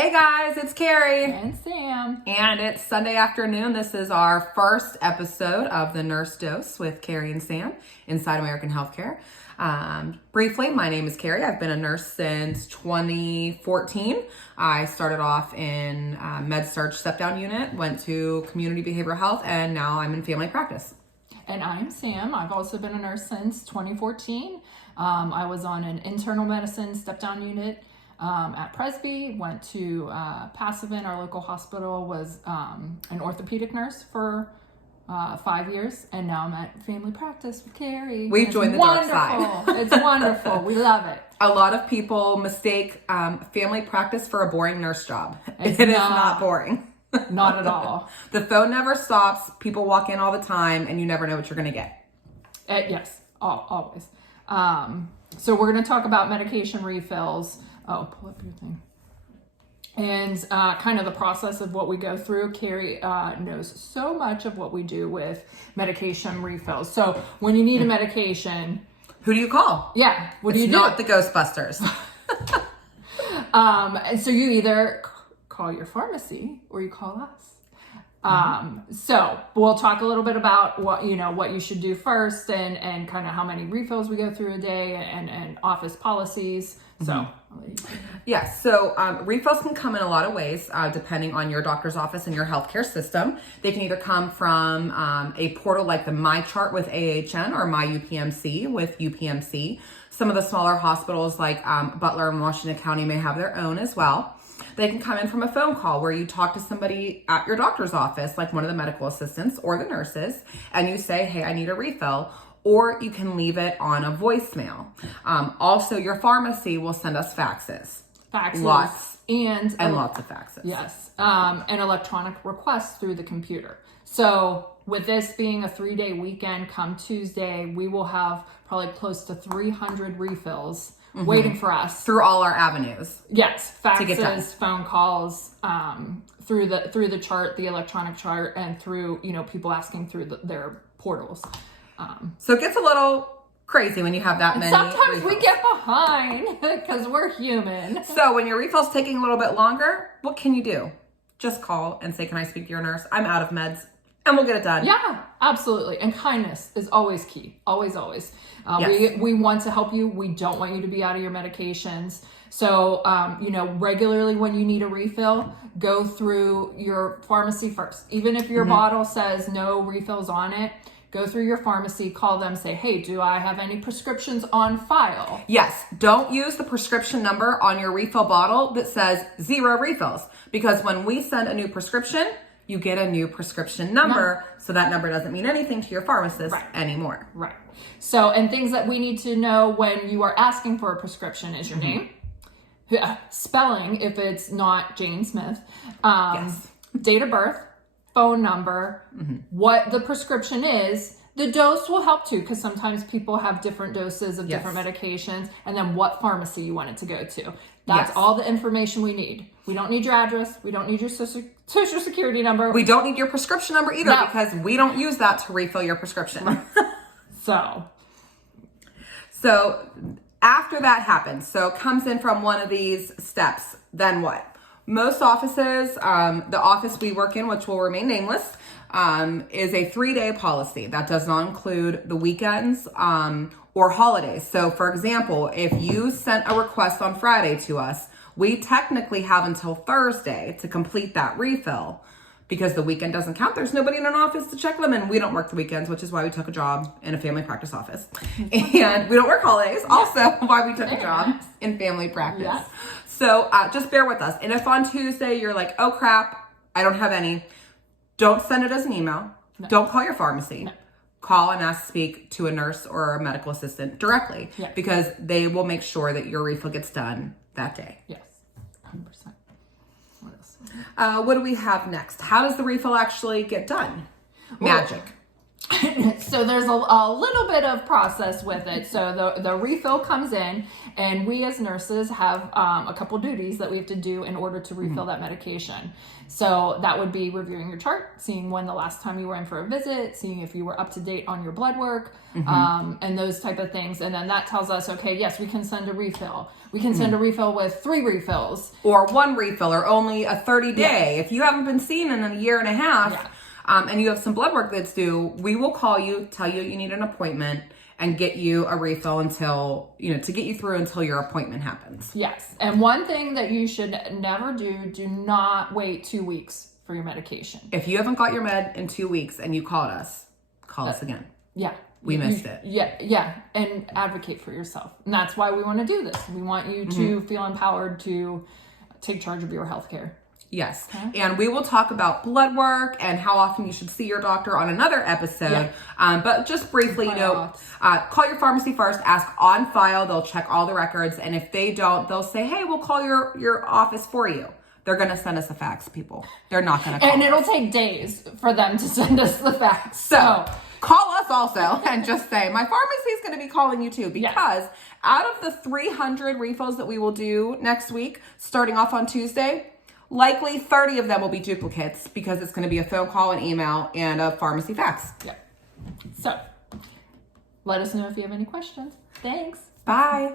Hey guys, it's Carrie. And Sam. And it's Sunday afternoon. This is our first episode of the Nurse Dose with Carrie and Sam inside American Healthcare. Briefly, my name is Carrie. I've been a nurse since 2014. I started off in Med-Surg step-down unit, went to community behavioral health, and now I'm in family practice. And I'm Sam. I've also been a nurse since 2014. I was on an internal medicine step-down unit at Presby, went to Passavant, our local hospital, was an orthopedic nurse for 5 years, and now I'm at family practice with Carrie. We joined the dark side. It's wonderful. We love it. A lot of people mistake family practice for a boring nurse job. It is not boring. Not at all. The phone never stops. People walk in all the time, and you never know what you're going to get. Yes, always. So we're going to talk about medication refills. Oh, pull up your thing. And kind of the process of what we go through. Carrie knows so much of what we do with medication refills. So when you need a medication, who do you call? Yeah, what do you do? Not the Ghostbusters. And so you either call your pharmacy or you call us. So we'll talk a little bit about what you should do first and kind of how many refills we go through a day and office policies. So yes, so refills can come in a lot of ways depending on your doctor's office and your healthcare system. They can either come from a portal like the MyChart with AHN or MyUPMC with UPMC. Some of the smaller hospitals like Butler and Washington County may have their own as well. They can come in from a phone call where you talk to somebody at your doctor's office, like one of the medical assistants or the nurses, and you say, hey, I need a refill. Or you can leave it on a voicemail. Also, your pharmacy will send us faxes. Lots and lots of faxes. Yes, and electronic requests through the computer. So with this being a 3-day weekend, come Tuesday, we will have probably close to 300 refills waiting for us through all our avenues. Yes, faxes, phone calls, through the chart, the electronic chart, and through people asking through their portals. So it gets a little crazy when you have that many. Sometimes refills. we get behind because we're human. So when your refill's taking a little bit longer, what can you do? Just call and say, can I speak to your nurse? I'm out of meds. And we'll get it done. Yeah, absolutely. And kindness is always key. Always, always. Yes. We want to help you. We don't want you to be out of your medications. So, regularly when you need a refill, go through your pharmacy first. Even if your bottle says no refills on it, go through your pharmacy, call them, say, hey, do I have any prescriptions on file? Yes, don't use the prescription number on your refill bottle that says 0 refills. Because when we send a new prescription, you get a new prescription number. So that number doesn't mean anything to your pharmacist anymore. Right. So, and things that we need to know when you are asking for a prescription is your name, spelling if it's not Jane Smith, date of birth, phone number, what the prescription is. The dose will help too, because sometimes people have different doses of different medications, and then what pharmacy you want it to go to. That's all the information we need. We don't need your address. We don't need your social security number. We don't need your prescription number either, because we don't use that to refill your prescription. So after that happens, so it comes in from one of these steps, then what? Most offices, the office we work in, which will remain nameless, is a 3-day policy. That does not include the weekends or holidays. So for example, if you sent a request on Friday to us, we technically have until Thursday to complete that refill because the weekend doesn't count. There's nobody in an office to check them, and we don't work the weekends, which is why we took a job in a family practice office. And we don't work holidays, also why we took a job in family practice. Yes. So just bear with us. And if on Tuesday you're like, oh crap, I don't have any, don't send it as an email. No. Don't call your pharmacy. No. Call and ask to speak to a nurse or a medical assistant directly because they will make sure that your refill gets done that day. Yes, 100%. What else? What do we have next? How does the refill actually get done? Magic. So there's a little bit of process with it. So the refill comes in, and we as nurses have a couple duties that we have to do in order to refill that medication. So that would be reviewing your chart, seeing when the last time you were in for a visit, seeing if you were up to date on your blood work, and those type of things. And then that tells us, okay, yes, we can send a refill. We can send a refill with 3 refills. Or 1 refill, or only a 30-day. If you haven't been seen in a year and a half, and you have some blood work that's due, we will call you, tell you you need an appointment, and get you a refill until, to get you through until your appointment happens. Yes. And one thing that you should never do not wait 2 weeks for your medication. If you haven't got your med in 2 weeks and you called us, call us again. Yeah. We missed it. Yeah. And advocate for yourself. And that's why we want to do this. We want you to feel empowered to take charge of your health care. Yes. And we will talk about blood work and how often you should see your doctor on another episode. But just briefly, call your pharmacy first, ask on file. They'll check all the records. And if they don't, they'll say, hey, we'll call your office for you. They're going to send us a fax, people. They're not going to call And it'll us. take days for them to send us the fax. So call us also and just say, my pharmacy is going to be calling you too. Because out of the 300 refills that we will do next week, starting off on Tuesday, likely 30 of them will be duplicates because it's going to be a phone call, an email, and a pharmacy fax. Yeah. So let us know if you have any questions. Thanks. Bye.